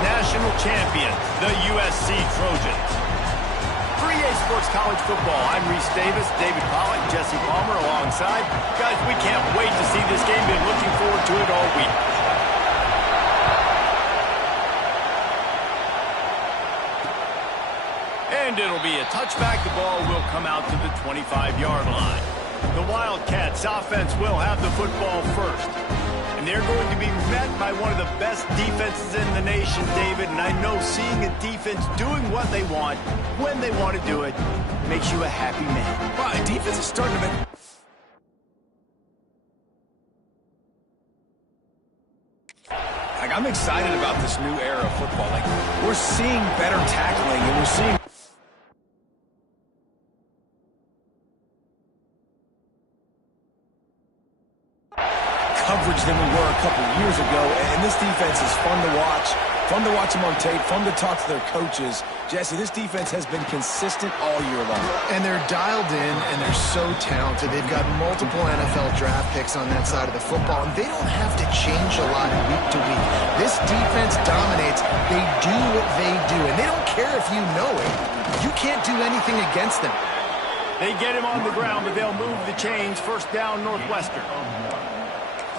national champions, the USC Trojans. For EA Sports College Football, I'm Reese Davis, David Pollack, Jesse Palmer alongside. Guys, we can't wait to see this game. Been looking forward to it all week. And it'll be a touchback. The ball will come out to the 25-yard line. The Wildcats offense will have the football first. And they're going to be met by one of the best defenses in the nation, David. And I know seeing a defense doing what they want, when they want to do it, makes you a happy man. Well, defense is starting to make... Like, I'm excited about this new era of football. Like, we're seeing better tackling, and we're seeing... coverage than we were a couple years ago, and this defense is fun to watch them on tape, fun to talk to their coaches. Jesse, this defense has been consistent all year long. And they're dialed in, and they're so talented. They've got multiple NFL draft picks on that side of the football, and they don't have to change a lot week to week. This defense dominates. They do what they do, and they don't care if you know it. You can't do anything against them. They get him on the ground, but they'll move the chains. First down, Northwestern.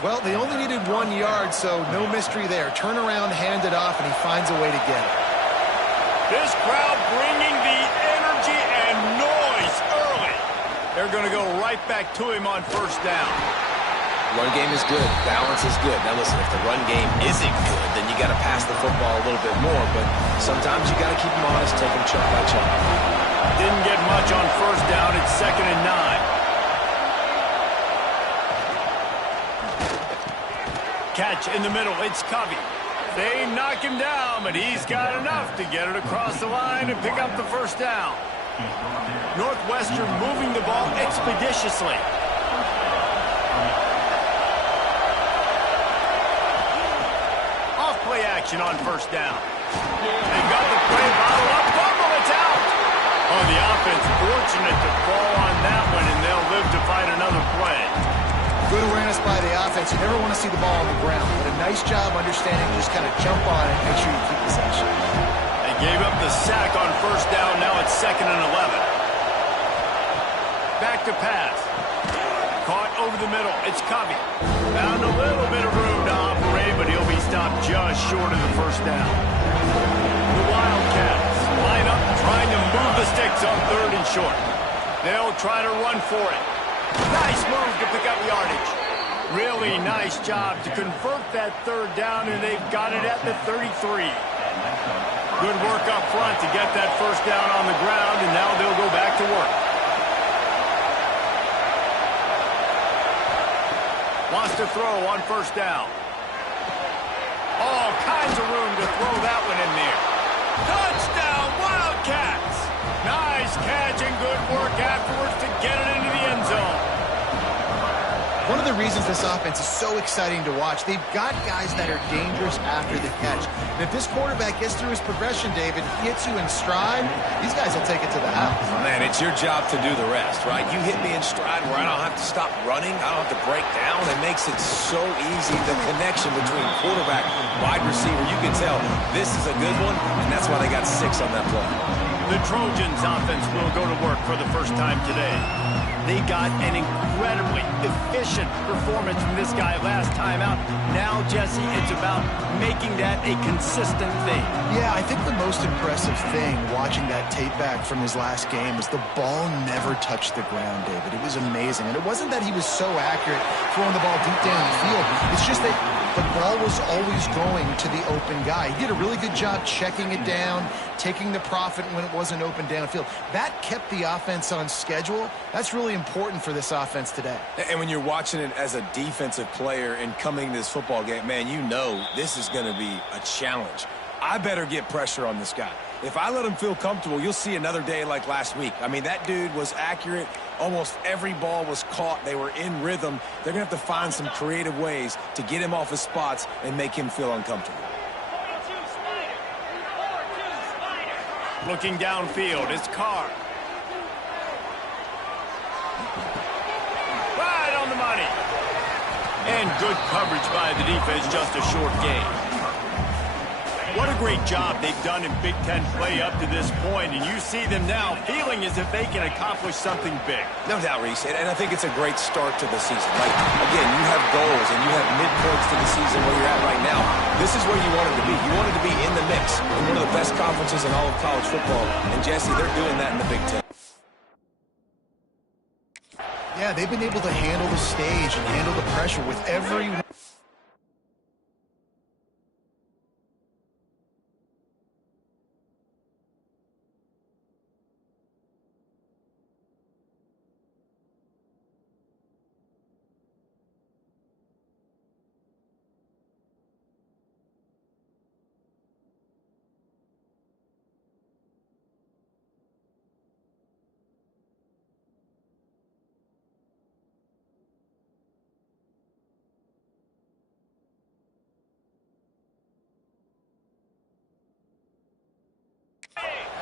Well, they only needed 1 yard, so no mystery there. Turn around, hand it off, and he finds a way to get it. This crowd bringing the energy and noise early. They're going to go right back to him on first down. Run game is good. Balance is good. Now, listen, if the run game isn't good, then you got to pass the football a little bit more. But sometimes you got to keep them honest, take them chunk by chunk. Didn't get much on first down. It's 2nd and 9. Catch in the middle. It's Covey. They knock him down, but he's got enough to get it across the line and pick up the first down. Northwestern moving the ball expeditiously. Off play action on first down. They've got the play bottle up. Fumble, it's out. Oh, the offense fortunate to fall on that one, and they'll live to fight another play. Good awareness by the offense. You never want to see the ball on the ground, but a nice job understanding just kind of jump on it, make sure you keep possession. They gave up the sack on first down. Now it's 2nd and 11. Back to pass. Caught over the middle. It's Covey. Found a little bit of room to operate, but he'll be stopped just short of the first down. The Wildcats line up trying to move the sticks on 3rd and short. They'll try to run for it. Nice move to pick up yardage. Really nice job to convert that 3rd down, and they've got it at the 33. Good work up front to get that first down on the ground, and now they'll go back to work. Wants to throw on first down. All kinds of room to throw that one in there. Touchdown, Wildcats! Nice catch and good work afterwards to get it into the end zone. One of the reasons this offense is so exciting to watch, they've got guys that are dangerous after the catch. And if this quarterback gets through his progression, David, hits you in stride, these guys will take it to the house. Man, it's your job to do the rest, right? You hit me in stride where I don't have to stop running. I don't have to break down. It makes it so easy. The connection between quarterback, wide receiver, you can tell this is a good one, and that's why they got 6 on that play. The Trojans offense will go to work for the first time today. They got an incredibly efficient performance from this guy last time out. Now, Jesse, it's about making that a consistent thing. Yeah, I think the most impressive thing watching that tape back from his last game was the ball never touched the ground, David. It was amazing. And it wasn't that he was so accurate throwing the ball deep down the field. It's just that the ball was always going to the open guy. He did a really good job checking it down, taking the profit when it wasn't open downfield. That kept the offense on schedule. That's really important for this offense today. And when you're watching it as a defensive player and coming to this football game, man, you know this is going to be a challenge. I better get pressure on this guy. If I let him feel comfortable, you'll see another day like last week. I mean, that dude was accurate. Almost every ball was caught. They were in rhythm. They're going to have to find some creative ways to get him off his spots and make him feel uncomfortable. Looking downfield, it's Carr. Right on the money. And good coverage by the defense, just a short gain. What a great job they've done in Big Ten play up to this point, and you see them now feeling as if they can accomplish something big. No doubt, Reese, and I think it's a great start to the season. Like, again, you have goals and you have midpoints to the season where you're at right now. This is where you wanted to be. You wanted to be in the mix in one of the best conferences in all of college football, and Jesse, they're doing that in the Big Ten. Yeah, they've been able to handle the stage and handle the pressure with every...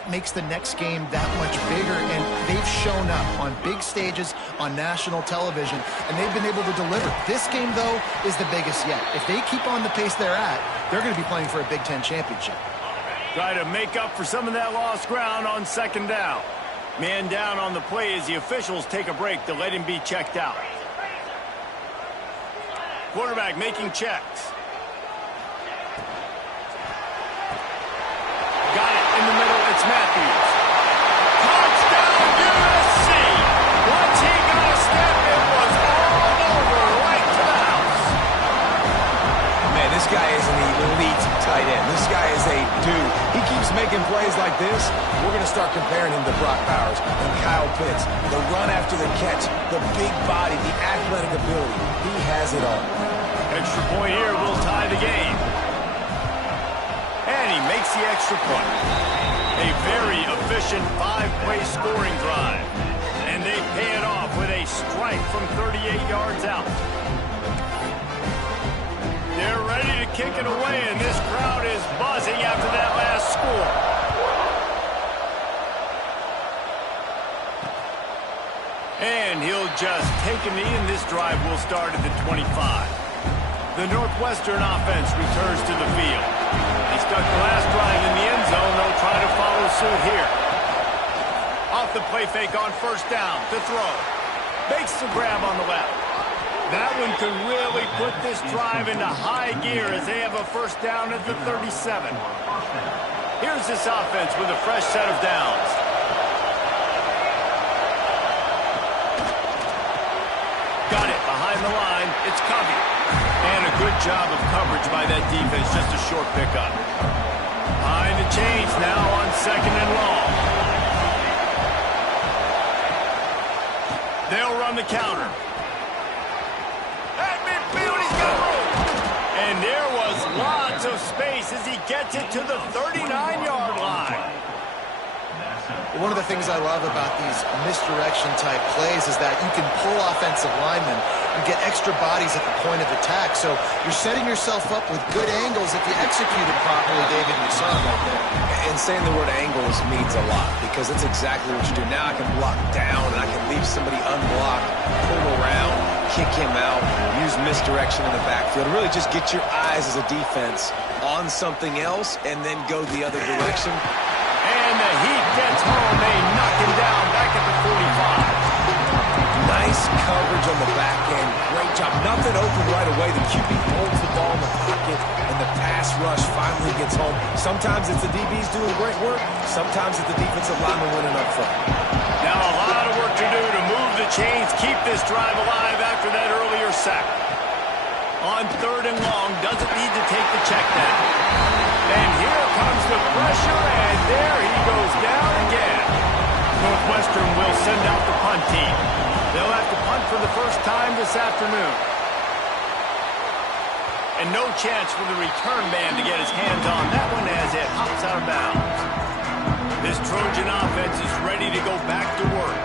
makes the next game that much bigger, and they've shown up on big stages on national television, and they've been able to deliver. This game, though, is the biggest yet. If they keep on the pace they're at, they're going to be playing for a Big Ten championship. Try to make up for some of that lost ground on second down. Man down on the play as the officials take a break to let him be checked out. Quarterback making checks. Got it in the middle. It's Matthews. Touchdown, USC. Once he got a step, it was all over right to the house. Man, this guy is an elite tight end. This guy is a dude. He keeps making plays like this. We're going to start comparing him to Brock Bowers and Kyle Pitts. The run after the catch, the big body, the athletic ability. He has it all. Extra point here will tie the game. And he makes the extra point. A very efficient 5-play scoring drive. And they pay it off with a strike from 38 yards out. They're ready to kick it away, and this crowd is buzzing after that last score. And he'll just take a knee, and this drive will start at the 25. The Northwestern offense returns to the field. They stuck the last drive in the end zone. They'll try to follow suit here. Off the play fake on first down to throw. Makes the grab on the left. That one could really put this drive into high gear as they have a first down at the 37. Here's this offense with a fresh set of downs. Got it behind the line. It's Covey. And a good job of coverage by that defense. Just a short pickup. Behind the chains now on second and long. They'll run the counter. At midfield, he's got room. And there was lots of space as he gets it to the 39-yard line. One of the things I love about these misdirection-type plays is that you can pull offensive linemen and get extra bodies at the point of attack. So you're setting yourself up with good angles if you execute it properly, David, and you saw it right there. And saying the word angles means a lot because that's exactly what you do. Now I can block down and I can leave somebody unblocked, pull around, kick him out, use misdirection in the backfield. Really just get your eyes as a defense on something else and then go the other direction. And the heat gets home. They knock him down back at the 45. Nice coverage on the back end. Great job. Nothing open right away. The QB holds the ball in the pocket, and the pass rush finally gets home. Sometimes it's the DBs doing great work. Sometimes it's the defensive lineman winning up front. Now a lot of work to do to move the chains, keep this drive alive after that earlier sack. On third and long, doesn't need to take the check down. And here comes the pressure, and there he goes down again. Northwestern will send out the punt team. They'll have to punt for the first time this afternoon. And no chance for the return man to get his hands on that one as it hops out of bounds. This Trojan offense is ready to go back to work.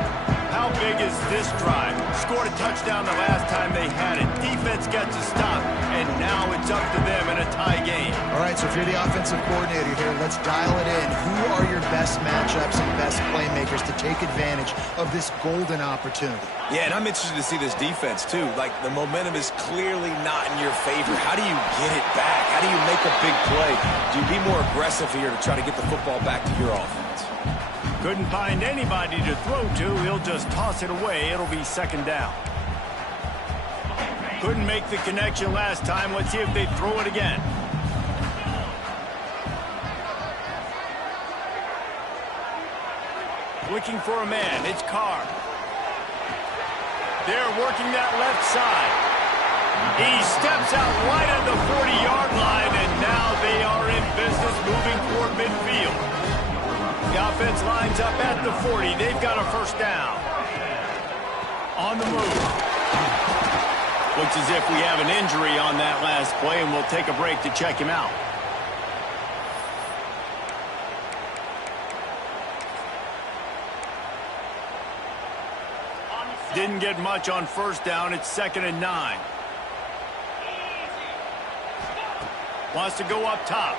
How big is this drive? Scored a touchdown the last time they had it. Defense gets a stop, and now it's up to them in a tie game. All right, so if you're the offensive coordinator here, let's dial it in. Who are your best matchups and best playmakers to take advantage of this golden opportunity? Yeah, and I'm interested to see this defense, too. Like, the momentum is clearly not in your favor. How do you get it back? How do you make make a big play, do you be more aggressive here to try to get the football back to your offense? Couldn't find anybody to throw to. He'll just toss it away. It'll be second down. Couldn't make the connection last time. Let's see if they throw it again. Looking for a man. It's Carr. They're working that left side. He steps out right at the 40-yard line, and now they are in business moving toward midfield. The offense lines up at the 40. They've got a first down. On the move. Looks as if we have an injury on that last play, and we'll take a break to check him out. Didn't get much on first down. It's 2nd and 9. Wants to go up top.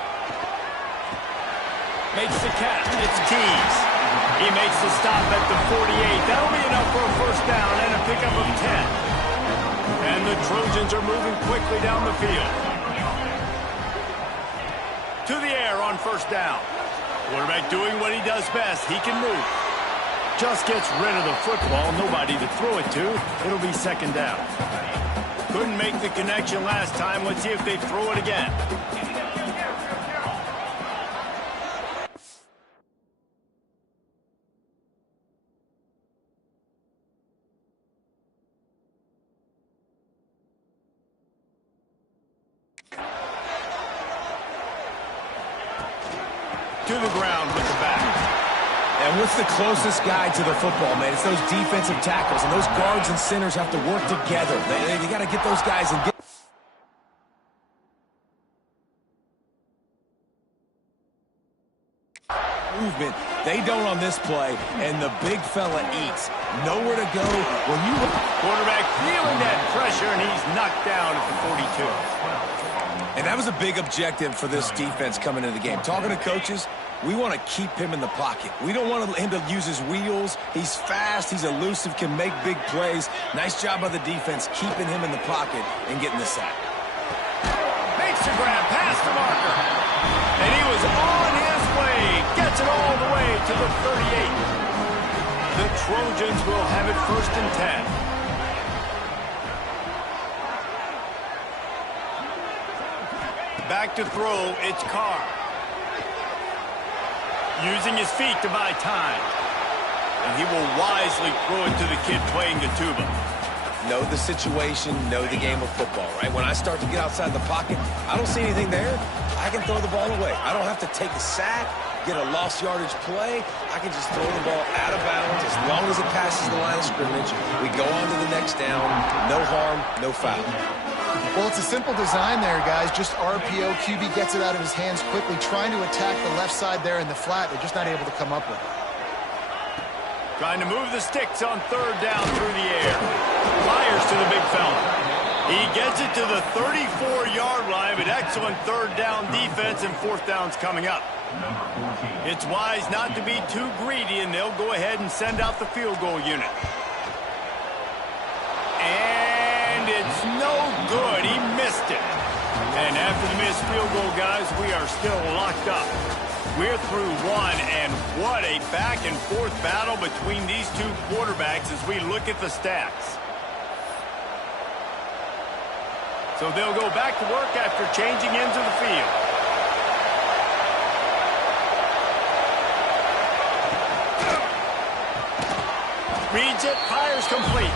Makes the catch. It's Keys. He makes the stop at the 48. That'll be enough for a first down and a pickup of 10. And the Trojans are moving quickly down the field. To the air on first down. Quarterback doing what he does best. He can move. Just gets rid of the football. Nobody to throw it to. It'll be second down. Couldn't make the connection last time. Let's see if they throw it again. To the ground with the back. And what's the closest guy to the football, man? It's those defensive tackles, and those guards and centers have to work together. They got to get those guys and get movement. They don't on this play, and the big fella eats. Nowhere to go. When you quarterback feeling that pressure, and he's knocked down at the 42. And that was a big objective for this defense coming into the game. Talking to coaches, we want to keep him in the pocket. We don't want him to use his wheels. He's fast. He's elusive, can make big plays. Nice job by the defense keeping him in the pocket and getting the sack. Makes the grab past the marker. And he was on his way. Gets it all the way to the 38. The Trojans will have it 1st and 10. Back to throw, it's Carr. Using his feet to buy time. And he will wisely throw it to the kid playing the tuba. Know the situation, know the game of football, right? When I start to get outside the pocket, I don't see anything there. I can throw the ball away. I don't have to take a sack, get a lost yardage play. I can just throw the ball out of bounds as long as it passes the line of scrimmage. We go on to the next down. No harm, no foul. Well, it's a simple design there, guys. Just RPO. QB gets it out of his hands quickly, trying to attack the left side there in the flat. They're just not able to come up with it. Trying to move the sticks on 3rd down through the air. Fires to the big fella. He gets it to the 34-yard line, but excellent 3rd down defense, and 4th down's coming up. It's wise not to be too greedy, and they'll go ahead and send out the field goal unit. And it's no good. He missed it. And after the missed field goal, guys, we are still locked up. We're through one, and what a back-and-forth battle between these two quarterbacks as we look at the stats. So they'll go back to work after changing into the field. Reads it, fires complete.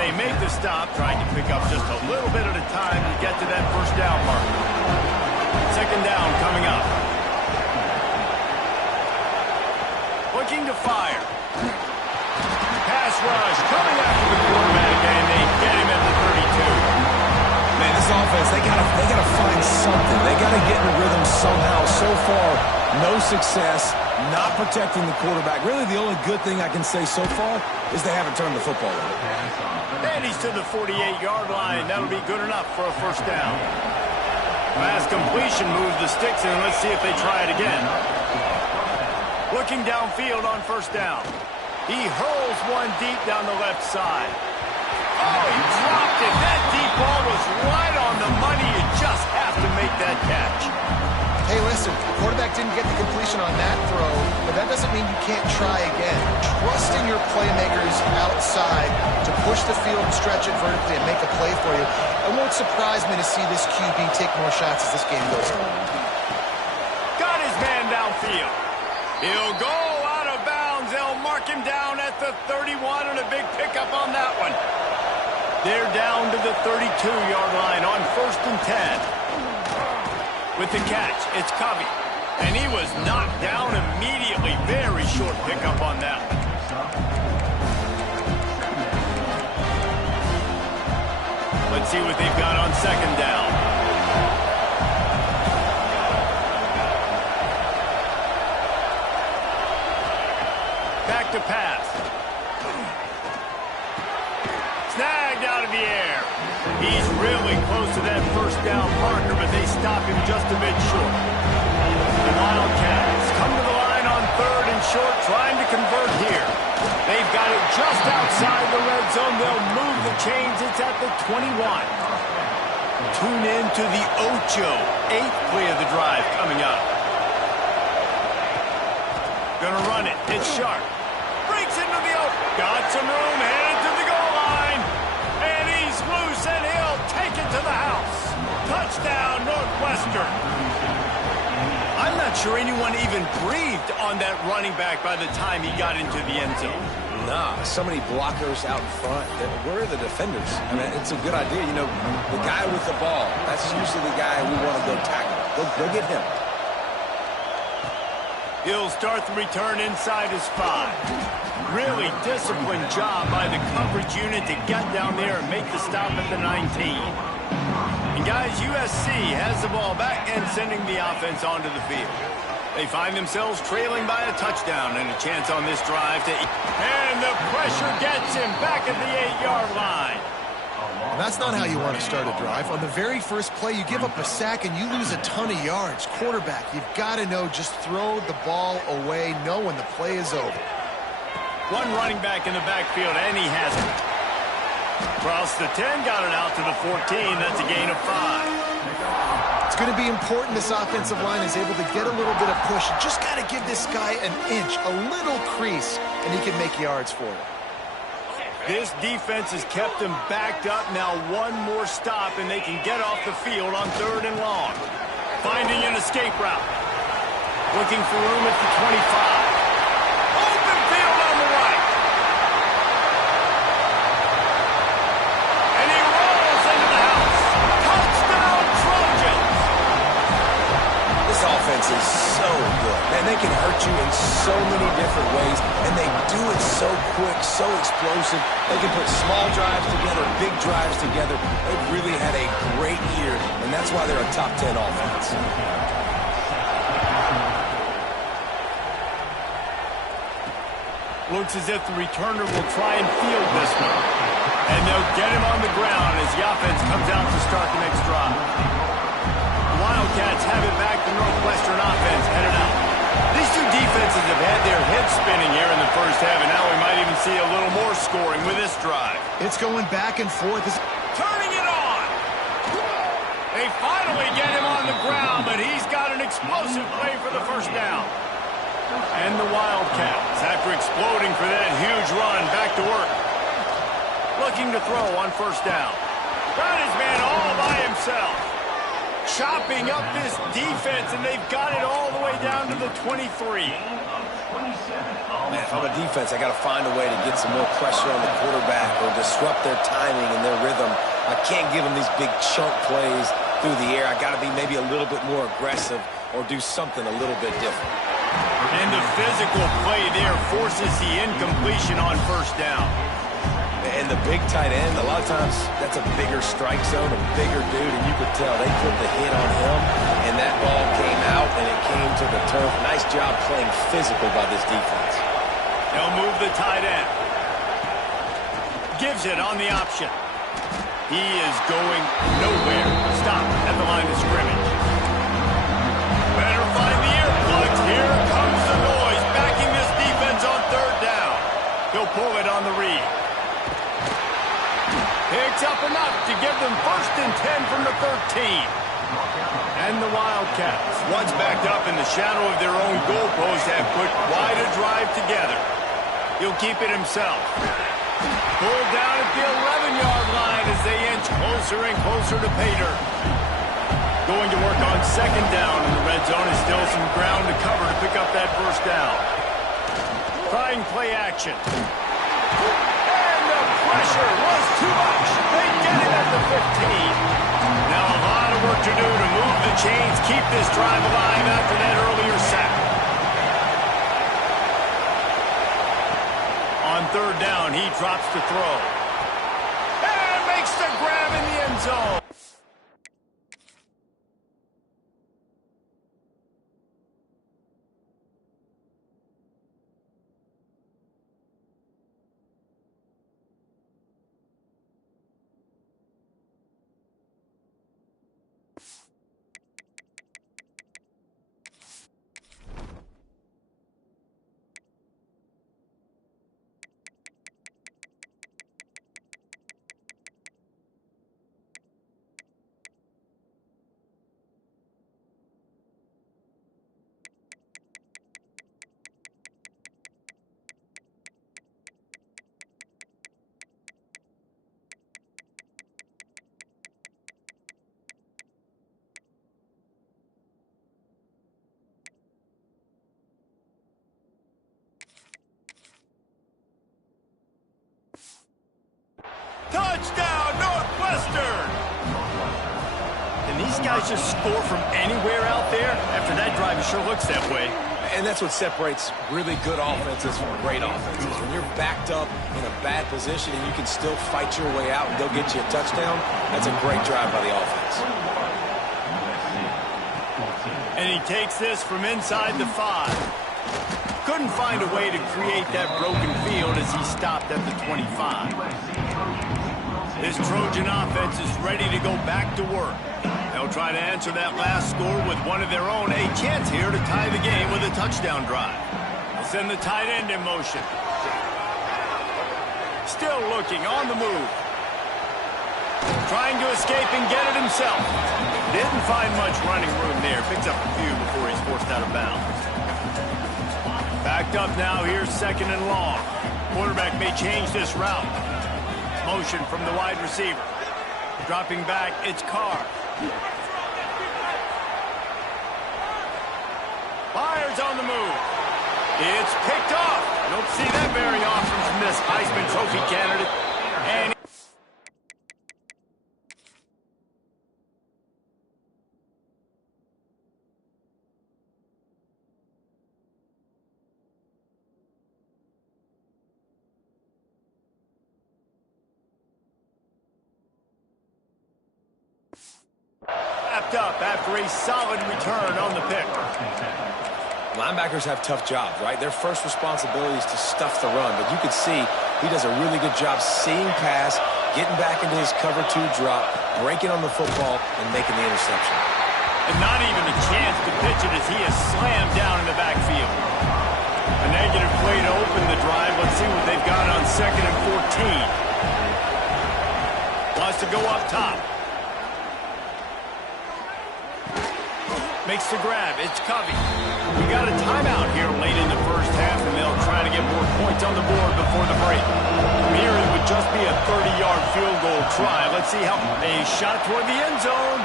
They make the stop, trying to pick up just a little bit at a time to get to that first down mark. 2nd down coming up. Looking to fire. Pass rush coming after the quarterback, and they get him at the 32. Man, this offense, they gotta find something. They gotta get in a rhythm somehow. So far, no success, not protecting the quarterback. Really, the only good thing I can say so far is they haven't turned the football over. And he's to the 48-yard line. That'll be good enough for a first down. Pass completion moves the sticks, and let's see if they try it again. Looking downfield on first down. He hurls one deep down the left side. Oh, he dropped it. That deep ball was right on the money. You just have to make that catch. hey, listen, the quarterback didn't get the completion on that throw, but that doesn't mean you can't try again. Trust in your playmakers outside to push the field and stretch it vertically and make a play for you. It won't surprise me to see this QB take more shots as this game goes on. Got his man downfield. He'll go out of bounds. They'll mark him down at the 31 and a big pickup on that one. They're down to the 32-yard line on 1st and 10. With the catch, it's Covey. And he was knocked down immediately. Very short pickup on that one. Let's see what they've got on 2nd down. Back to pass. Snagged out of the air. He's really close to that 1st down marker, but they stop him just a bit short. The Wildcats come to the line on 3rd and short, trying to convert here. They've got it just outside the red zone. They'll move the chains. It's at the 21. Tune in to the Ocho. 8th play of the drive coming up. Gonna run it. It's Sharp. Breaks into the open. Got some room. Headed to the goal line. And he's loose, and he'll take it to the house. Touchdown, Northwestern. I'm not sure anyone even breathed on that running back by the time he got into the end zone. Nah, so many blockers out in front. Where are the defenders? I mean, it's a good idea. You know, the guy with the ball, that's usually the guy we want to go tackle. Go get him. He'll start the return inside his 5. Really disciplined job by the coverage unit to get down there and make the stop at the 19. And guys, USC has the ball back and sending the offense onto the field. They find themselves trailing by a touchdown and a chance on this drive to... And the pressure gets him back at the 8-yard line. And that's not how you want to start a drive. On the very first play, you give up a sack and you lose a ton of yards. Quarterback, you've got to know, just throw the ball away, know when the play is over. One running back in the backfield, and he has it. Across the 10, got it out to the 14. That's a gain of 5. It's going to be important this offensive line is able to get a little bit of push. You just got to give this guy an inch, a little crease, and he can make yards for you. This defense has kept them backed up. Now one more stop, and they can get off the field on 3rd and long. Finding an escape route. Looking for room at the 25. Open field on the right. And he rolls into the house. Touchdown, Trojans. This offense is so good. Man, they can hurt you in so many different ways, and they do it so quick, so explosive. They can put small drives together, big drives together. They've really had a great year, and that's why they're a top 10 offense. Looks as if the returner will try and field this one. And they'll get him on the ground as the offense comes out to start the next drive. The Wildcats have it back. The Northwestern offense headed out. These two defenses have had their heads spinning here in the first half, and now we might even see a little more scoring with this drive. It's going back and forth. Turning it on. They finally get him on the ground, but he's got an explosive play for the 1st down. And the Wildcats, after exploding for that huge run, back to work. Looking to throw on 1st down. Got his man all by himself. Chopping up this defense, and they've got it all the way down to the 23. Man, if I'm a defense, I got to find a way to get some more pressure on the quarterback or disrupt their timing and their rhythm. I can't give them these big chunk plays through the air. I got to be maybe a little bit more aggressive or do something a little bit different. And the physical play there forces the incompletion on 1st down. And the big tight end, a lot of times that's a bigger strike zone, a bigger dude, and you could tell they put the hit on him, and that ball came out, and it came to the turf. Nice job playing physical by this defense. They'll move the tight end. Gives it on the option. He is going nowhere. Stop at the line of scrimmage. Better find the earplugs. Here comes the noise, backing this defense on 3rd down. He'll pull it on the read. Picks up enough to give them 1st and 10 from the 13. And the Wildcats. Once backed up in the shadow of their own goalpost, have put quite a drive together. He'll keep it himself. Pulled down at the 11-yard line as they inch closer and closer to pay dirt. Going to work on second down in the red zone. Is still some ground to cover to pick up that first down. Trying play action. And the pressure was too much. They get it at the 15. Now a lot of work to do to move the chains, keep this drive alive after that earlier sack. On third down, he drops to throw. And makes the grab in the end zone. Touchdown, Northwestern! Can these guys just score from anywhere out there? After that drive, it sure looks that way. And that's what separates really good offenses from great offenses. When you're backed up in a bad position and you can still fight your way out and go get you a touchdown, that's a great drive by the offense. And he takes this from inside the 5. Couldn't find a way to create that broken field as he stopped at the 25. This Trojan offense is ready to go back to work. They'll try to answer that last score with one of their own. A chance here to tie the game with a touchdown drive. They'll send the tight end in motion. Still looking on the move. Trying to escape and get it himself. Didn't find much running room there. Picks up a few before he's forced out of bounds. Backed up now, here's second and long. Quarterback may change this route. Motion from the wide receiver. Dropping back, it's Carr. Fires on the move. It's picked off. Don't see that very often from this Heisman Trophy candidate. And up after a solid return on the pick. Linebackers have tough jobs, right? Their first responsibility is to stuff the run, but you can see he does a really good job seeing pass, getting back into his cover 2 drop, breaking on the football, and making the interception. And not even a chance to pitch it as he is slammed down in the backfield. A negative play to open the drive. Let's see what they've got on second and 14. Wants to go up top. Makes the grab. It's Covey. We got a timeout here late in the first half, and they'll try to get more points on the board before the break. From here, it would just be a 30-yard field goal try. Let's see how a shot toward the end zone.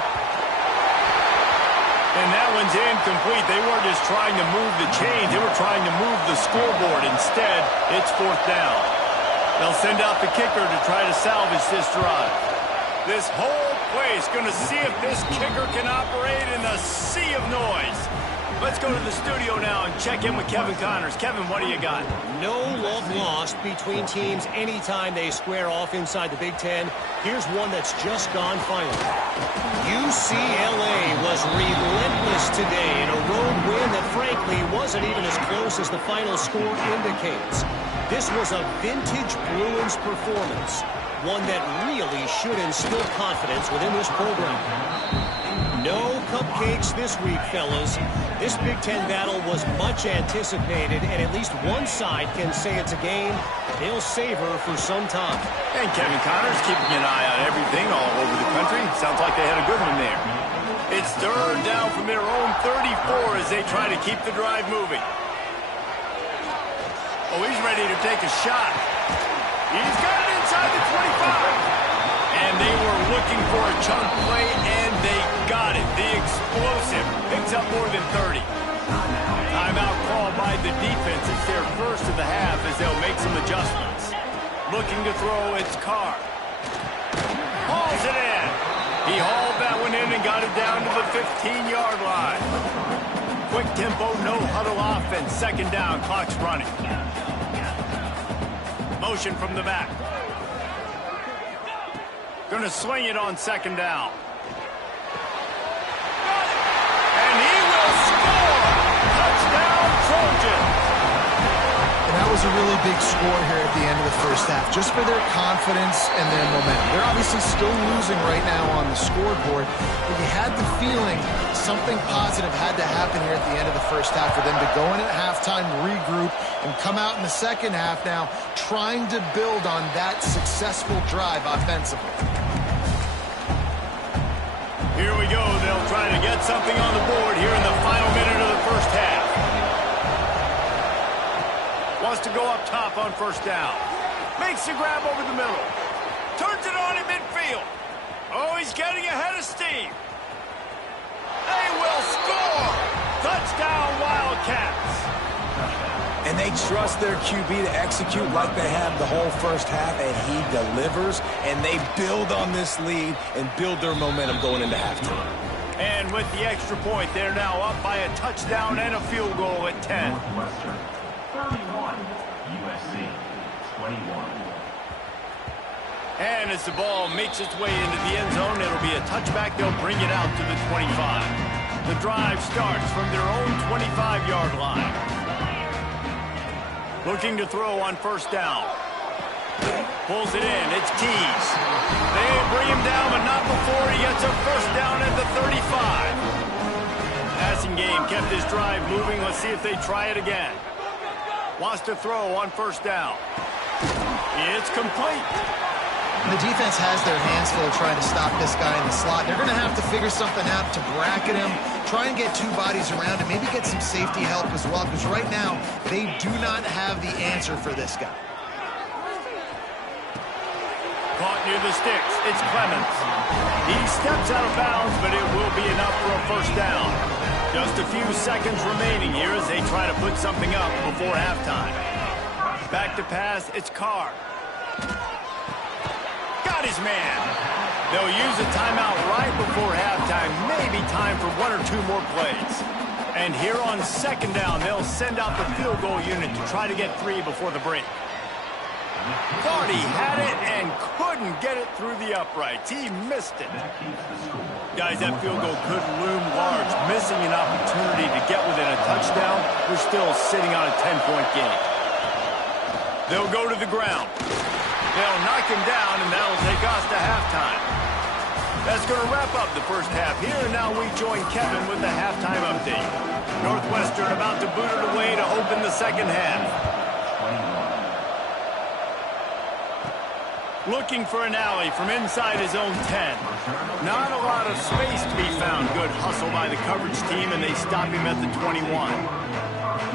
And that one's incomplete. They weren't just trying to move the chains. They were trying to move the scoreboard. Instead, it's fourth down. They'll send out the kicker to try to salvage this drive. This whole place going to see if this kicker can operate in a sea of noise. Let's go to the studio now and check in with Kevin Connors. Kevin, what do you got? No love lost between teams anytime they square off inside the Big Ten. Here's one that's just gone final. UCLA was relentless today in a road win that frankly wasn't even as close as the final score indicates. This was a vintage Bruins performance. One that really should instill confidence within this program. No cupcakes this week, fellas. This Big Ten battle was much anticipated, and at least one side can say it's a game they'll savor for some time. And Kevin Connors keeping an eye on everything all over the country. Sounds like they had a good one there. It's third down from their own 34 as they try to keep the drive moving. Oh, he's ready to take a shot. He's got it inside the 25. And they were looking for a chunk play, and they got it. The explosive picks up more than 30. Timeout called by the defense. It's their first of the half as they'll make some adjustments. Looking to throw, it's Carr. Hauls it in. He hauled that one in and got it down to the 15-yard line. Quick tempo, no huddle offense. Second down, clock's running. Motion from the back. Gonna swing it on second down. And he will score! Touchdown, Trojans! And that was a really big score here at the end of the first half, just for their confidence and their momentum. They're obviously still losing right now on the scoreboard, but you had the feeling something positive had to happen here at the end of the first half for them to go in at halftime, regroup, and come out in the second half now trying to build on that successful drive offensively. Here we go. They'll try to get something on the board here in the final minute of the first half. Wants to go up top on first down. Makes the grab over the middle. Turns it on in midfield. Oh, he's getting ahead of steam. They will score! Touchdown, Wildcats! And they trust their QB to execute like they have the whole first half, and he delivers, and they build on this lead and build their momentum going into halftime. And with the extra point, they're now up by a touchdown and a field goal at 10. Northwestern, 31, USC, 21. And as the ball makes its way into the end zone, it'll be a touchback. They'll bring it out to the 25. The drive starts from their own 25-yard line. Looking to throw on first down. Pulls it in. It's Keys. They bring him down, but not before he gets a first down at the 35. Passing game kept his drive moving. Let's see if they try it again. Wants to throw on first down. It's complete. The defense has their hands full trying to stop this guy in the slot. They're going to have to figure something out to bracket him, try and get two bodies around him, maybe get some safety help as well, because right now they do not have the answer for this guy. Caught near the sticks. It's Clemens. He steps out of bounds, but it will be enough for a first down. Just a few seconds remaining here as they try to put something up before halftime. Back to pass. It's Carr. Got his man. They'll use a timeout right before halftime. Maybe time for one or two more plays. And here on second down, they'll send out the field goal unit to try to get three before the break. Thought he had it and couldn't get it through the uprights. He missed it. Guys, that field goal could loom large. Missing an opportunity to get within a touchdown. We're still sitting on a 10-point game. They'll go to the ground. They'll knock him down, and that'll take us to halftime. That's going to wrap up the first half here, and now we join Kevin with the halftime update. Northwestern about to boot it away to open the second half. Looking for an alley from inside his own 10. Not a lot of space to be found. Good hustle by the coverage team, and they stop him at the 21.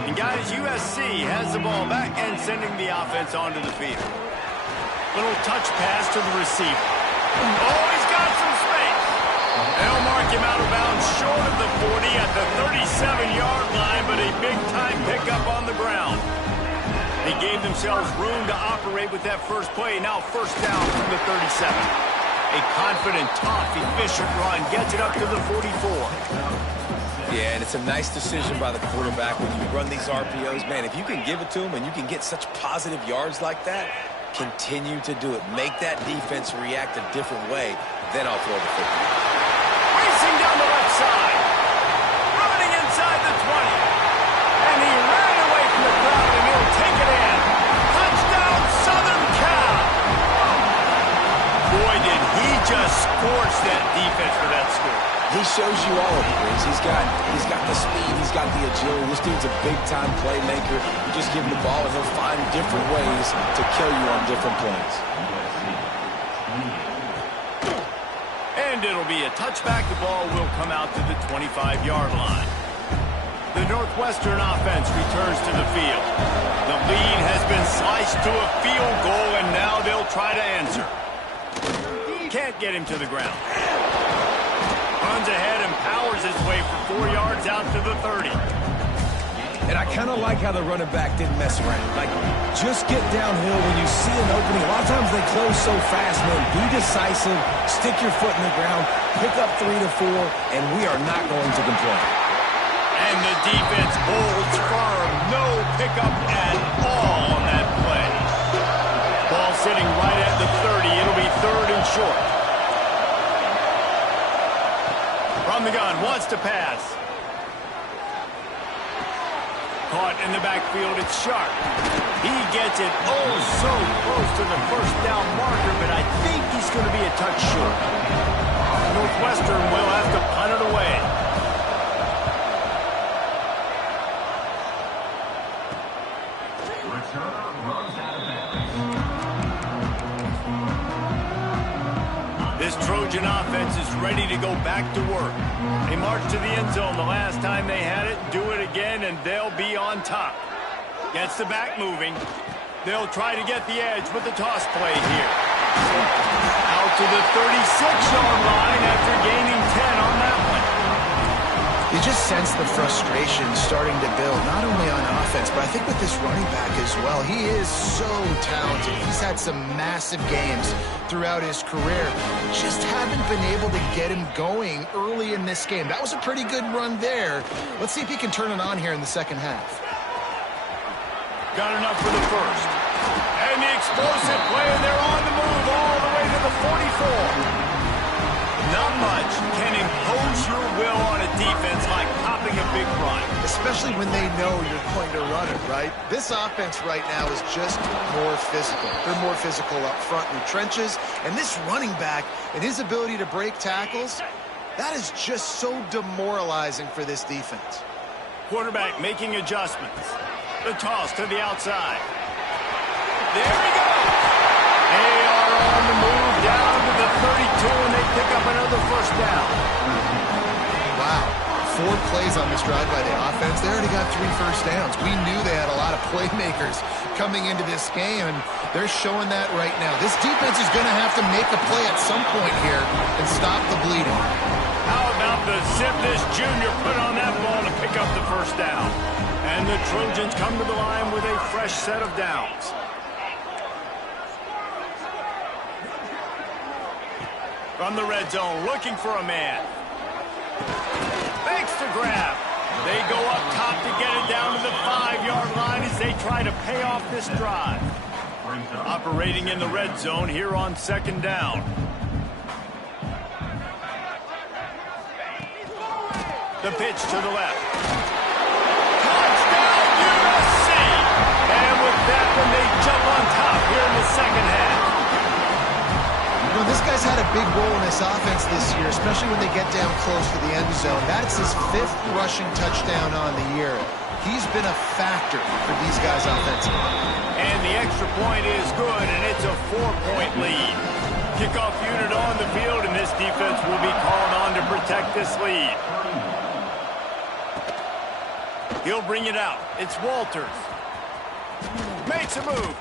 And guys, USC has the ball back and sending the offense onto the field. Little touch pass to the receiver. Oh, he's got some space. They'll mark him out of bounds short of the 40 at the 37-yard line, but a big-time pickup on the ground. They gave themselves room to operate with that first play. Now first down from the 37. A confident, tough, efficient run gets it up to the 44. Yeah, and it's a nice decision by the quarterback when you run these RPOs. Man, if you can give it to him and you can get such positive yards like that, continue to do it. Make that defense react a different way. Then I'll throw the football. Racing down the left side. Running inside the 20. And he ran away from the crowd, and he'll take it in. Touchdown, Southern Cal. Boy, did he just scorch that defense for that score. He shows you all of it, Riggs. He's got the speed, he's got the agility. This dude's a big-time playmaker. You just give him the ball, and he'll find different ways to kill you on different plays. And and it'll be a touchback. The ball will come out to the 25-yard line. The Northwestern offense returns to the field. The lead has been sliced to a field goal, and now they'll try to answer. Can't get him to the ground. Runs ahead and powers his way for 4 yards out to the 30. And I kind of like how the running back didn't mess around. Like, just get downhill when you see an opening. A lot of times they close so fast, man. Be decisive, stick your foot in the ground, pick up 3 to 4, and we are not going to complain. And the defense holds firm. No pickup at all on that play. Ball sitting right at the 30. It'll be 3rd and short. From the gun, wants to pass. Caught in the backfield, it's Sharp. He gets it oh so close to the first down marker, but I think he's going to be a touch short. Northwestern will have to punt it away. Returner runs out of bounds. This Trojan offense is ready to go back to work. They marched to the end zone the last time they had it. Do it again, and they'll be on top. Gets the back moving. They'll try to get the edge with the toss play here. Out to the 36-yard line after gaining 10 on that one. You just sense the frustration starting to build, not only on offense, but I think with this running back as well. He is so talented. He's had some massive games throughout his career. Just haven't been able to get him going early in this game. That was a pretty good run there. Let's see if he can turn it on here in the second half. Got enough for the first. And the explosive play, and they're on the move all the way to the 44. Not much can impose your will on a defense like popping a big run. Especially when they know you're going to run it, right? This offense right now is just more physical. They're more physical up front in the trenches. And this running back and his ability to break tackles, that is just so demoralizing for this defense. Quarterback making adjustments. The toss to the outside. There he goes. They are on the move down to the 32, and they pick up another first down. Wow. 4 plays on this drive by the offense. They already got 3 first downs. We knew they had a lot of playmakers coming into this game, and they're showing that right now. This defense is going to have to make a play at some point here and stop the bleeding. How about the zip this junior put on that ball to pick up the first down? And the Trojans come to the line with a fresh set of downs. From the red zone, looking for a man. Fakes to grab. They go up top to get it down to the 5-yard line as they try to pay off this drive. Operating in the red zone here on 2nd down. The pitch to the left. Touchdown, USC! And with that one, they jump on top here in the second half. You know, this guy's had a big role in this offense this year, especially when they get down close to the end zone. That's his 5th rushing touchdown on the year. He's been a factor for these guys offensively. And the extra point is good, and it's a 4-point lead. Kickoff unit on the field, and this defense will be called on to protect this lead. He'll bring it out. It's Walters. Makes a move.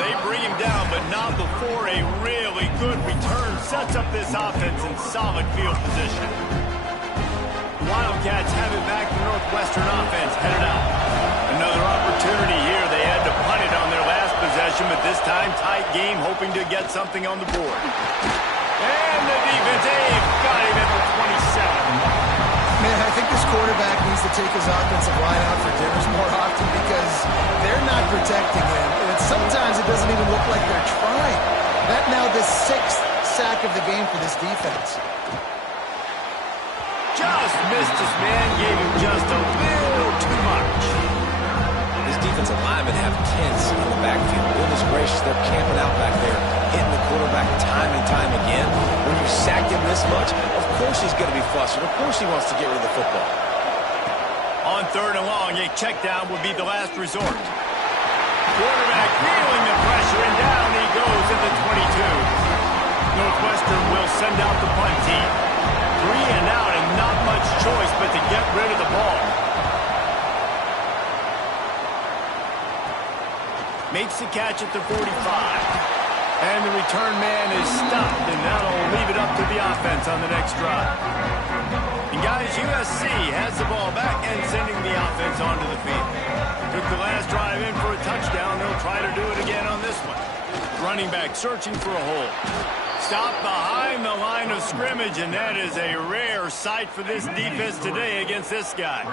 They bring him down, but not before a really good return sets up this offense in solid field position. The Wildcats have it back. The Northwestern offense headed out. Another opportunity here. They had to punt it on their last possession, but this time tight game, hoping to get something on the board. And the defense, got him at the 27. Man, I think this quarterback needs to take his offensive line out for dinners more often because they're not protecting him. And sometimes it doesn't even look like they're trying. That now the 6th sack of the game for this defense. Just missed his man, gave him just a little too much. This defensive linemen have tents in the backfield. Goodness gracious, they're camping out back there, hitting the quarterback time and time again. When you sacked him this much, of course he's going to be flustered. Of course he wants to get rid of the football. On 3rd and long, a check down would be the last resort. Quarterback feeling the pressure, and down he goes at the 22. Northwestern will send out the punt team. 3 and out and not much choice but to get rid of the ball. Makes the catch at the 45. And the return man is stopped, and that'll leave it up to the offense on the next drive. And guys, USC has the ball back and sending the offense onto the field. Took the last drive in for a touchdown. They'll try to do it again on this one. Running back searching for a hole. Stopped behind the line of scrimmage, and that is a rare sight for this defense today against this guy.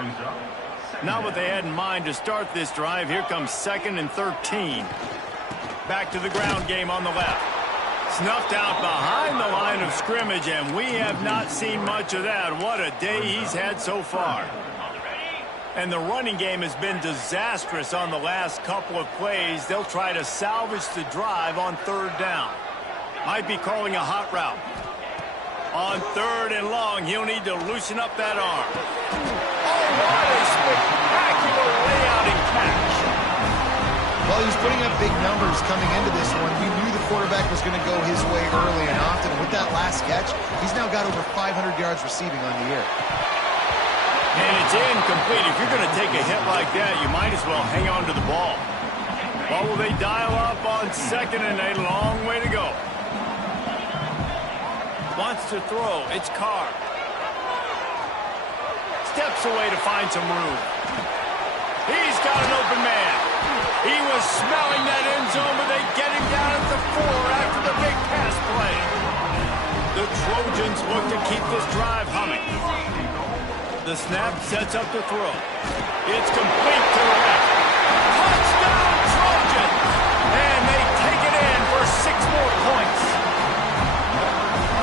Not what they had in mind to start this drive. Here comes 2nd and 13. Back to the ground game on the left. Snuffed out behind the line of scrimmage, and we have not seen much of that. What a day he's had so far. And the running game has been disastrous on the last couple of plays. They'll try to salvage the drive on 3rd down. Might be calling a hot route. On 3rd and long, he'll need to loosen up that arm. Oh, what a spectacular layout and catch. Well, he was putting up big numbers coming into this one. We knew the quarterback was going to go his way early and often. With that last catch, he's now got over 500 yards receiving on the year. And it's incomplete. If you're going to take a hit like that, you might as well hang on to the ball. What will they dial up on 2nd and a long way to go? Wants to throw. It's Carr. Steps away to find some room. He's got an open man. He was smelling that end zone, but they get him down at the 4 after the big pass play. The Trojans look to keep this drive humming. The snap sets up the throw. It's complete to the left. Touchdown, Trojans! And they take it in for 6 more points.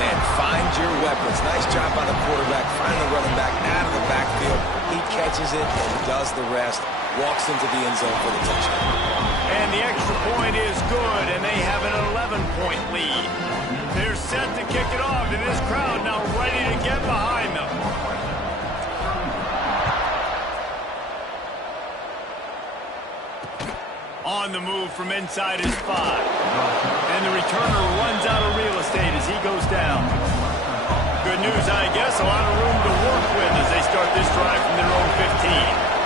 Man, find your weapons. Nice job by the quarterback. Find the running back out of the backfield. He catches it and does the rest. Walks into the end zone for the touchdown. And the extra point is good, and they have an 11-point lead. They're set to kick it off, and this crowd now ready to get behind them. On the move from inside his 5. And the returner runs out of real estate as he goes down. Good news, I guess, a lot of room to work with as they start this drive from their own 15.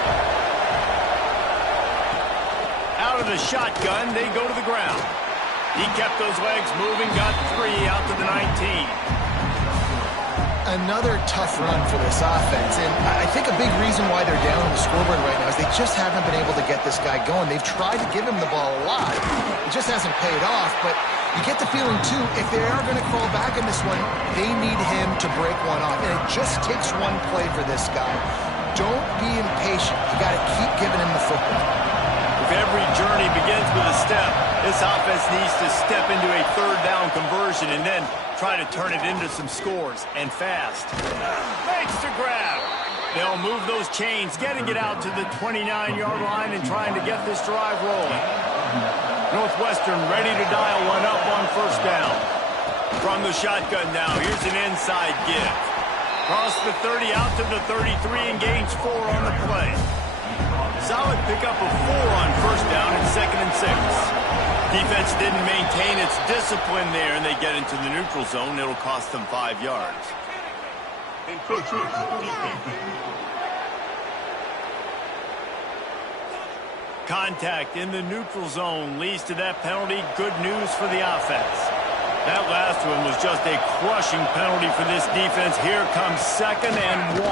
Out of the shotgun, they go to the ground. He kept those legs moving, got 3 out to the 19. Another tough run for this offense, and I think a big reason why they're down on the scoreboard right now is they just haven't been able to get this guy going. They've tried to give him the ball a lot. It just hasn't paid off, but you get the feeling, too, if they are going to crawl back in this one, they need him to break one off, and it just takes one play for this guy. Don't be impatient. You got to keep giving him the football. If every journey begins with a step, this offense needs to step into a 3rd down conversion and then try to turn it into some scores, and fast. Makes the grab. They'll move those chains, getting it out to the 29-yard line and trying to get this drive rolling. Northwestern ready to dial one up on 1st down. From the shotgun now, here's an inside give. Cross the 30 out to the 33 and gains 4 on the play. Solid pickup of 4 on 1st down and 2nd and 6. Defense didn't maintain its discipline there, and they get into the neutral zone. It'll cost them 5 yards. Contact in the neutral zone leads to that penalty. Good news for the offense. That last one was just a crushing penalty for this defense. Here comes 2nd and 1.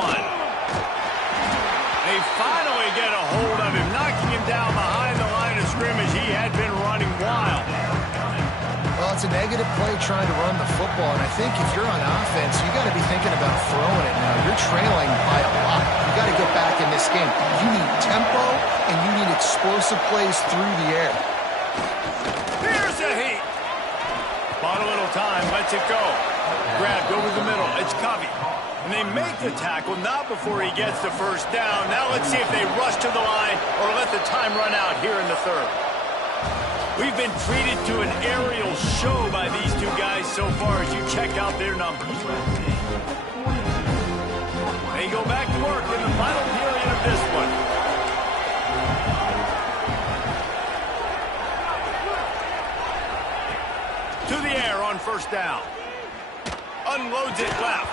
They finally get a hold of him, knocking him down behind the line of scrimmage. He had been running wild. Well, it's a negative play trying to run the football, and I think if you're on offense, you got to be thinking about throwing it now. You're trailing by a lot. You got to get back in this game. You need tempo, and you need explosive plays through the air. Here's a heat. Bought a little time, lets it go. Grabbed over the middle. It's Covey. And they make the tackle, not before he gets the 1st down. Now let's see if they rush to the line or let the time run out here in the 3rd. We've been treated to an aerial show by these 2 guys so far as you check out their numbers. They go back to work in the final period of this one. To the air on 1st down. unloads it left.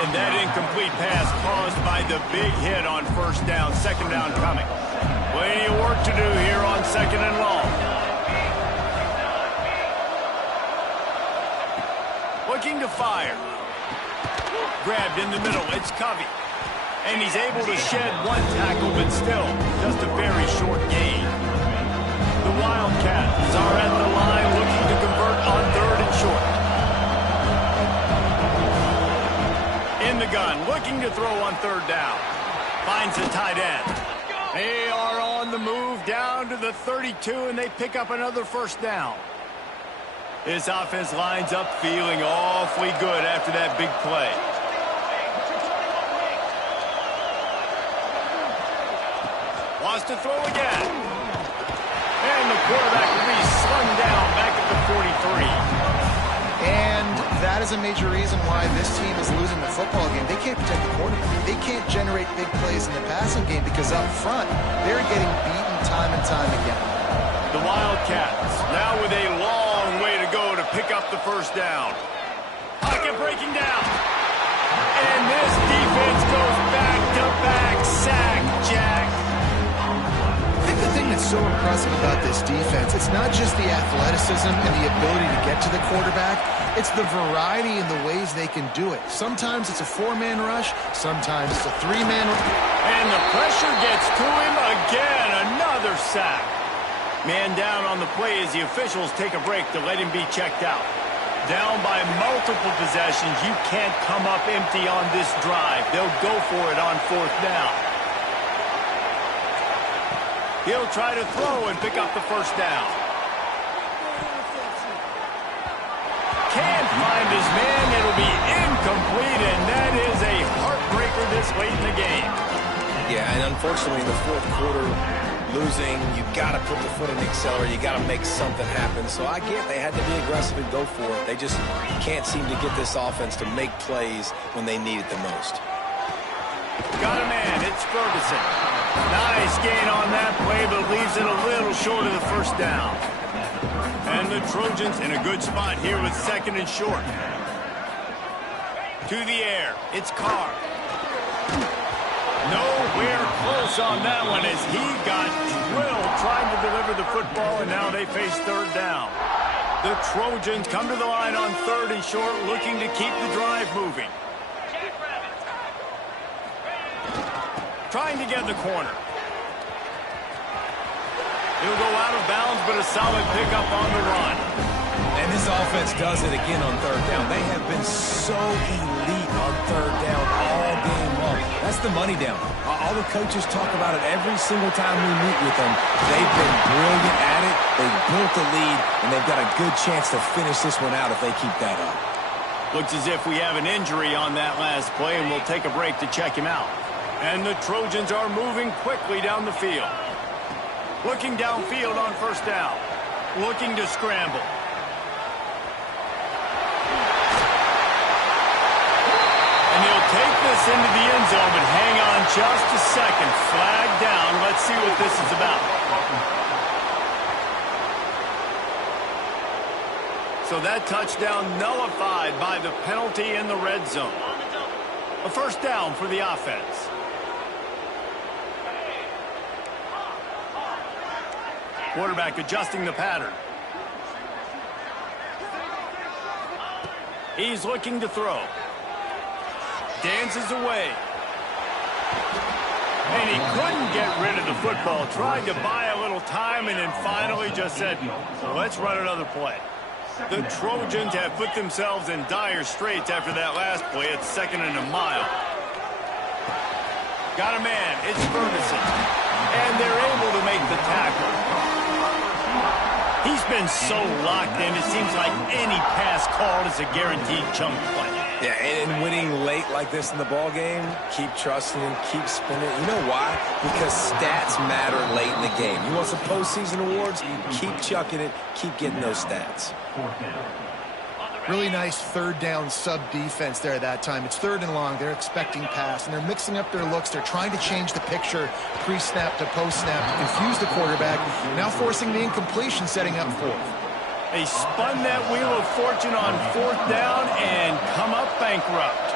And that incomplete pass caused by the big hit on first down, second down coming. Plenty of work to do here on second and long. Looking to fire. Grabbed in the middle, it's Covey. And he's able to shed one tackle, but still, just a very short gain. The Wildcats are at the line looking to convert on third and short. In the gun, looking to throw on third down. Finds the tight end. They are on the move down to the 32, and they pick up another first down. This offense lines up feeling awfully good after that big play. Wants to throw again. And the quarterback will be slung down back at the 43. And that is a major reason why this team is losing the football game. They can't protect the quarterback. They can't generate big plays in the passing game because up front, they're getting beaten time and time again. The Wildcats now with a long way to go to pick up the first down. Pocket breaking down. And this defense goes back-to-back sack, Jack. I think the thing that's so impressive about this defense, it's not just the athleticism and the ability to get to the quarterback, it's the variety in the ways they can do it. Sometimes it's a four-man rush, sometimes it's a three-man rush. And the pressure gets to him again, another sack. Man down on the play as the officials take a break to let him be checked out. Down by multiple possessions, you can't come up empty on this drive. They'll go for it on fourth down. He'll try to throw and pick up the first down. Can't find his man. It'll be incomplete, and that is a heartbreaker this late in the game. Yeah, and unfortunately in the fourth quarter, losing, you got to put the foot in the accelerator. You got to make something happen. So I get they had to be aggressive and go for it. They just can't seem to get this offense to make plays when they need it the most. Got a man. It's Ferguson. Nice gain on that play, but leaves it a little short of the first down. And the Trojans in a good spot here with second and short. To the air. It's Carr. Nowhere close on that one as he got drilled trying to deliver the football, and now they face third down. The Trojans come to the line on third and short, looking to keep the drive moving. Trying to get the corner. He'll go out of bounds, but a solid pickup on the run. And this offense does it again on third down. They have been so elite on third down all game long. That's the money down. All the coaches talk about it every single time we meet with them. They've been brilliant at it. They've built a lead, and they've got a good chance to finish this one out if they keep that up. Looks as if we have an injury on that last play, and we'll take a break to check him out. And the Trojans are moving quickly down the field. Looking downfield on first down. Looking to scramble. And he'll take this into the end zone, but hang on just a second. Flag down. Let's see what this is about. So that touchdown nullified by the penalty in the red zone. A first down for the offense. Quarterback adjusting the pattern. He's looking to throw. Dances away. And he couldn't get rid of the football. Tried to buy a little time and then finally just said, let's run another play. The Trojans have put themselves in dire straits after that last play. It's second and a mile. Got a man. It's Ferguson. And they're able to make the tackle. He's been so locked in, it seems like any pass called is a guaranteed chunk play. Yeah, and winning late like this in the ball game, keep trusting him, keep spinning. You know why? Because stats matter late in the game. You want some postseason awards? Keep chucking it, keep getting those stats. Really nice third down sub defense there that time. It's third and long. They're expecting pass, and they're mixing up their looks. They're trying to change the picture pre-snap to post-snap to confuse the quarterback, now forcing the incompletion, setting up fourth. They spun that wheel of fortune on 4th down and come up bankrupt.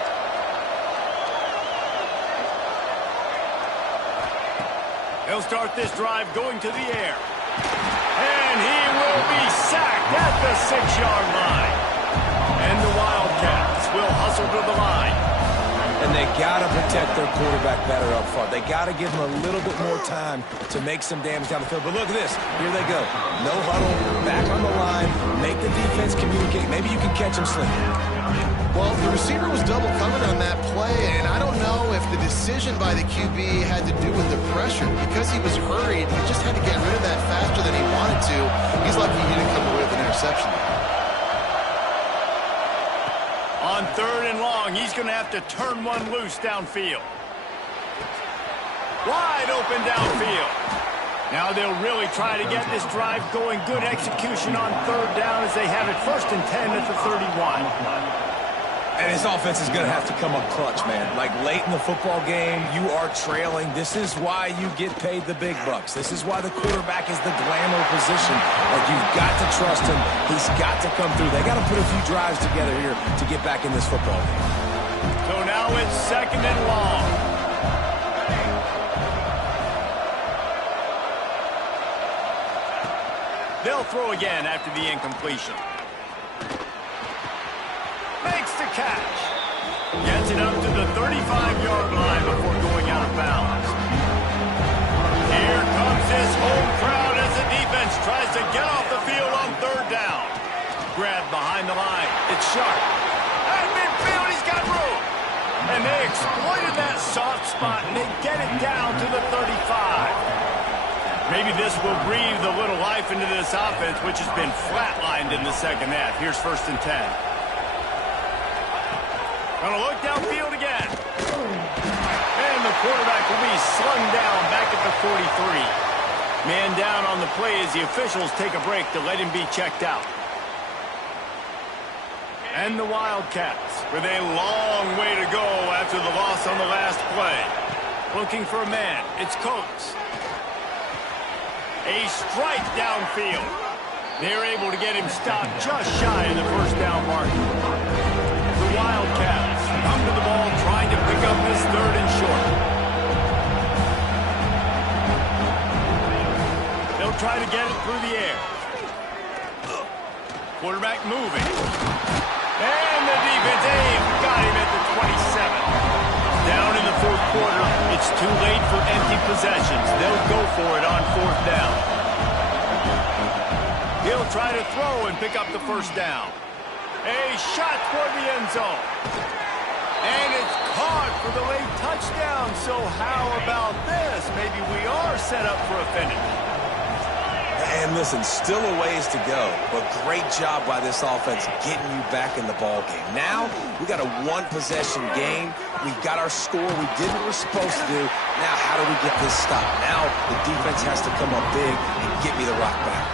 He'll start this drive going to the air. And he will be sacked at the 6-yard line. And the Wildcats will hustle to the line. And they got to protect their quarterback better up front. They got to give him a little bit more time to make some damage down the field. But look at this. Here they go. No huddle, back on the line, make the defense communicate. Maybe you can catch him slipping. Well, the receiver was double coming on that play, and I don't know if the decision by the QB had to do with the pressure. Because he was hurried, he just had to get rid of that faster than he wanted to. He's lucky he didn't come away with an interception. On 3rd and long, he's going to have to turn one loose downfield. Wide open downfield. Now they'll really try to get this drive going. Good execution on 3rd down as they have it 1st and 10 at the 31. And his offense is going to have to come up clutch, man. Like late in the football game, you are trailing. This is why you get paid the big bucks. This is why the quarterback is the glamour position. Like you've got to trust him. He's got to come through. They got to put a few drives together here to get back in this football game. So now it's 2nd and long. They'll throw again after the incompletion. Makes the catch. Gets it up to the 35-yard line before going out of bounds. Here comes this home crowd as the defense tries to get off the field on 3rd down. Grab behind the line. It's Sharp. At midfield, he's got room. And they exploited that soft spot, and they get it down to the 35. Maybe this will breathe a little life into this offense, which has been flatlined in the 2nd half. Here's 1st and 10. Gonna look downfield again. And the quarterback will be slung down back at the 43. Man down on the play as the officials take a break to let him be checked out. And the Wildcats with a long way to go after the loss on the last play. Looking for a man. It's Coates. A strike downfield. They're able to get him stopped just shy of the 1st down mark. The Wildcats come to the ball trying to pick up this 3rd and short. They'll try to get it through the air. Quarterback moving. And the defense got him at the 27. Down in the 4th quarter, it's too late for empty possessions. They'll go for it on 4th down. He'll try to throw and pick up the 1st down. A shot toward the end zone. And it's caught for the late touchdown. So how about this? Maybe we are set up for a finish. And listen, still a ways to go, but great job by this offense getting you back in the ball game. Now, we got a 1-possession game. We've got our score. We did what we're supposed to do. Now, how do we get this stopped? Now, the defense has to come up big and get me the rock back.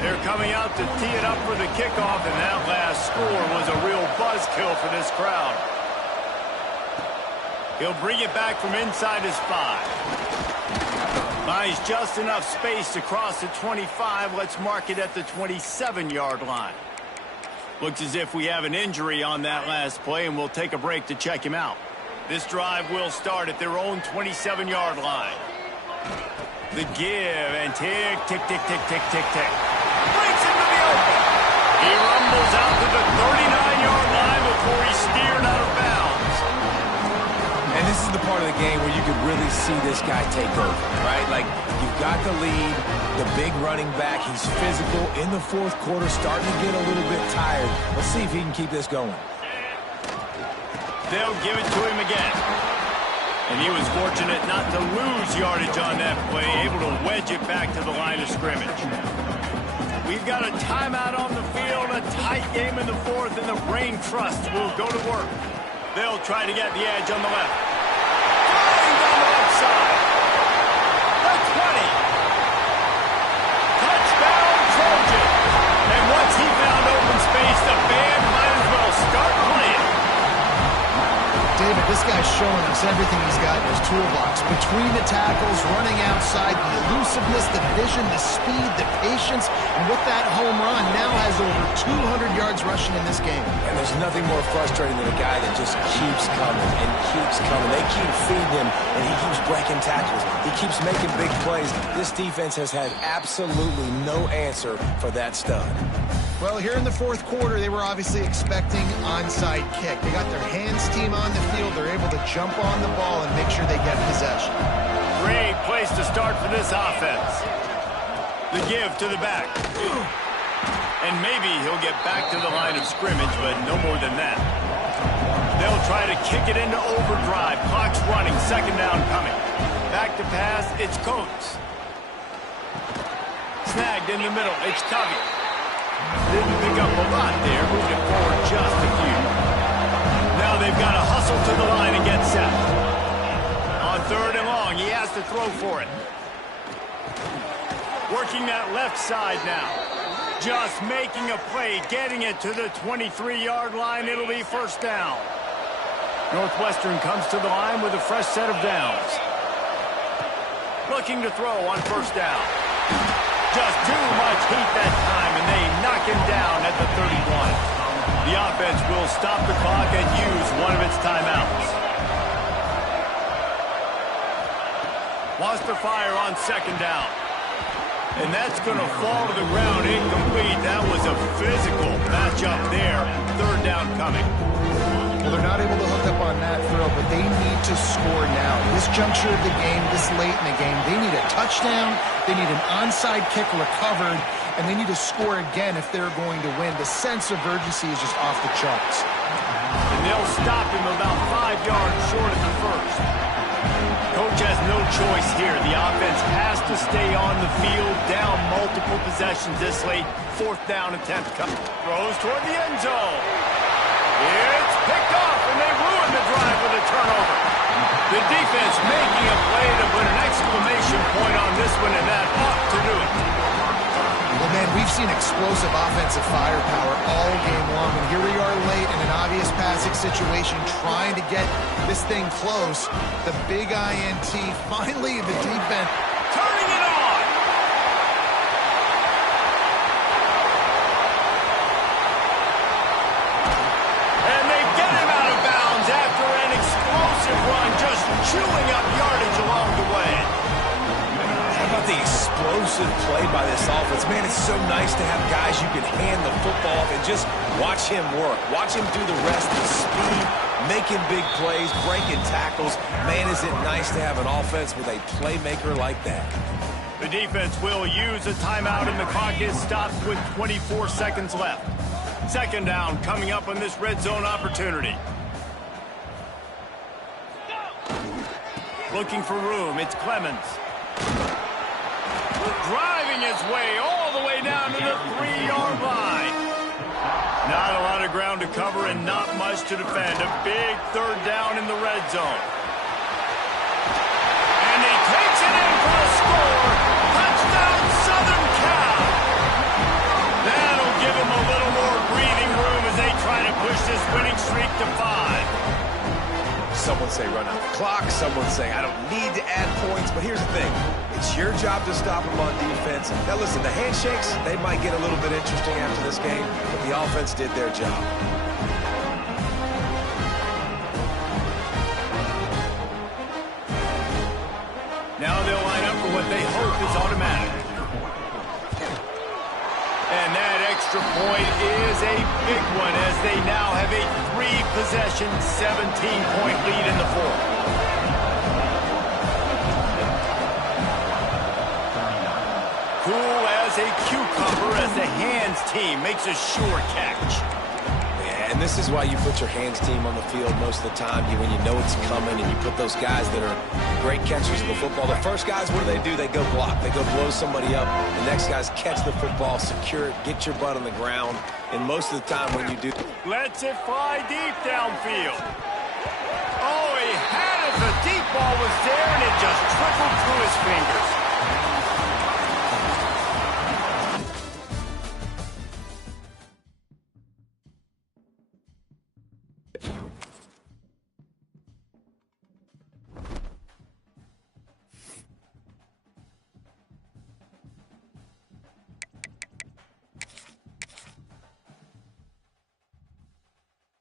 They're coming out to tee it up for the kickoff, and that last score was a real buzzkill for this crowd. He'll bring it back from inside his 5. Buys just enough space to cross the 25. Let's mark it at the 27-yard line. Looks as if we have an injury on that last play, and we'll take a break to check him out. This drive will start at their own 27-yard line. The give, and tick, tick, tick, tick, tick, tick, tick. Breaks into the open. He rumbles out to the 39-yard line before he's steered out of bounds. And this is the part of the game where you could really see this guy take over, right? Like, you've got the lead, the big running back. He's physical in the 4th quarter, starting to get a little bit tired. Let's see if he can keep this going. They'll give it to him again. And he was fortunate not to lose yardage on that play, able to wedge it back to the line of scrimmage. We've got a timeout on the field, a tight game in the 4th, and the Brain Trust will go to work. They'll try to get the edge on the left. Flying down the left side. The 20. Touchdown, Trojan. And once he found open space, the band might as well start playing. David, This guy's showing us everything he's got in his toolbox. Between the tackles, running outside, the elusiveness, the vision, the speed, the patience, and with that home run, now has over 200 yards rushing in this game. And there's nothing more frustrating than a guy that just keeps coming and keeps coming. They keep feeding him, and he keeps breaking tackles. He keeps making big plays. This defense has had absolutely no answer for that stud. Well, here in the fourth quarter, they were obviously expecting onside kick. They got their hands team on the field. They're able to jump on the ball and make sure they get possession. Great place to start for this offense. The give to the back. And maybe he'll get back to the line of scrimmage, but no more than that. They'll try to kick it into overdrive. Clock's running. Second down coming. Back to pass. It's Coates. Snagged in the middle. It's Covey. Didn't pick up a lot there. Moved it forward just a few. Now they've got to hustle to the line and get set. On third and long, he has to throw for it. Working that left side now. Just making a play, getting it to the 23-yard line. It'll be first down. Northwestern comes to the line with a fresh set of downs. Looking to throw on first down. Just too much heat that time, and they knock him down at the 31. The offense will stop the clock and use one of its timeouts. Wants to fire on second down. And that's going to fall to the ground incomplete. That was a physical matchup there. Third down coming. Well, they're not able to hook up on that throw, but they need to score now. This juncture of the game, this late in the game, they need a touchdown, they need an onside kick recovered, and they need to score again if they're going to win. The sense of urgency is just off the charts. And they'll stop him about 5 yards short of the first. Coach has no choice here. The offense has to stay on the field, down multiple possessions this late. Fourth down attempt coming. Throws toward the end zone. It's picked off, and they ruin the drive with a turnover. The defense making a play to put an exclamation point on this one, and that ought to do it. Well, man, we've seen explosive offensive firepower all game long, and here we are late in an obvious passing situation trying to get this thing close. The big INT, finally the defense Turning it on. And they get him out of bounds after an explosive run, just chewing up yardage along the way. How about the explosive play by this offense? Man, it's so nice to have guys you can hand the football off and just watch him work. Watch him do the rest, the speed, making big plays, breaking tackles. Man, is it nice to have an offense with a playmaker like that. The defense will use a timeout, and the clock is stopped with 24 seconds left. Second down coming up on this red zone opportunity. Looking for room, it's Clemens. Driving his way all the way down to the 3-yard line. Not a lot of ground to cover and not much to defend. A big third down in the red zone. And he takes it in for a score. Touchdown, Southern Cal. That'll give him a little more breathing room as they try to push this winning streak to 5. Someone say run out the clock. Someone say I don't need to add points. But here's the thing. It's your job to stop them on defense. Now listen, the handshakes, they might get a little bit interesting after this game, but the offense did their job. Now they'll line up for what they hope is automatic. And that extra point is a big one as they now have a 3-possession, 17-point lead in the fourth. Cool as a cucumber as the hands team makes a sure catch. Yeah, and this is why you put your hands team on the field most of the time when you know it's coming, and you put those guys that are great catchers of the football. The first guys, what do? They go block. They go blow somebody up. The next guys catch the football, secure it, get your butt on the ground. And most of the time when you do... Lets it fly deep downfield. Oh, he had it. The deep ball was there, and it just trickled through his fingers.